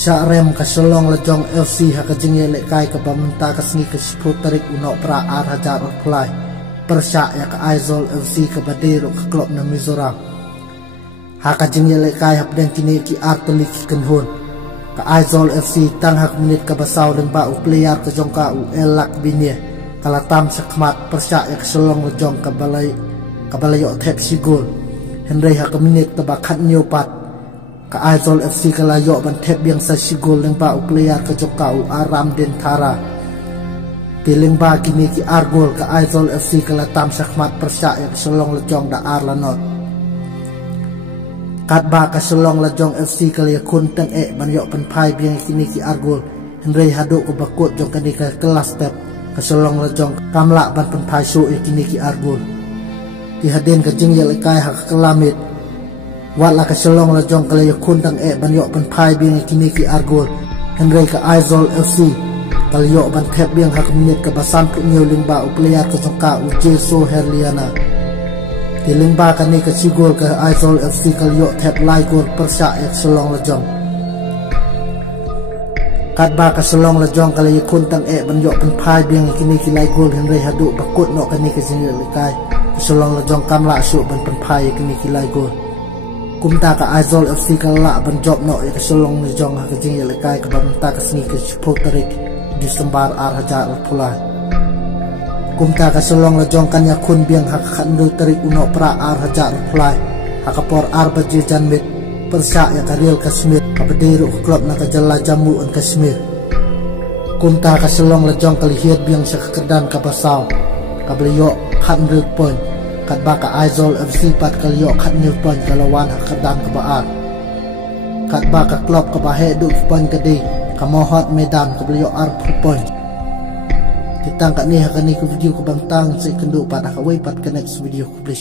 Syarem kasolong lejong FC hakajingye lekai ke bamenta kasni ke Siputarik unok pra ar hajar plai persyak ya ke Aizol FC ke Badero ke klub na Mizoram hakajingye lekai hapdeng kini ki ar telik kenhun ke Aizol FC tang hak menit ke basau dan ba player ke jongka u elak binie kalatam sakmat persyak ya kasolong lejong ke balai tep sigol Henry hak menit ke bakat nyopat ka Aizol FC kalayo ban tep yang sa sigol leng ba u player ka jokau aram den thara tileng ba kini ki argol ka Aizol FC kala tam sakmat persya yang solong lejong da ar lanot kat ba ka solong lejong FC kala yakun tang ban yo pan phai biang kini ki argol Henry hadu ko bakut jong kani ka kelas tep ka solong lejong kamla ban pan phai so kini ki argol ti haden ka jing ya lekai hak kelamit Wala ka solong lejong kala yakun tang ban yo pan phai biang kini ki argol Henry ka Aizol FC kala yo ban thep biang hak minit ka basan ku nyo lingba u player ka jongka u Jeso Herliana ti lingba ka ni ka sigol ka Aizol FC kala yo thep lai gol persya ek solong lejong kat ba ka solong lejong kala yakun tang ban yo pan phai biang kini ki lai gol Henry hadu bakut no ka ni ka jing lekai solong lejong kamla su ban pan phai kini ki lai gol kumta ka Aizol FC kala ban job no ya solong ni jong ha jing ya lekai ka bamta ka sni ka Siputarik di sembar ar hajar pulai kumta ka solong la jong kan ya kun biang hak khandu tarik uno pra ar hajar pulai hakapor ar baje janmit persya ya karil Kashmir ka Badero klub na ka jalla Jammu an Kashmir kumta ka solong la jong kalihiat biang sa kedan ka basau ka beliau khandu pon kat baka Aizol FC pat kaliyo kat new point kalawan hakadan ke baar kat baka klub ke bahe du point kedi kamohot medan ke beliau ar point kitang kat ni hakani ke video ke bantang saya kendu pat akawai pat ke next video ke beli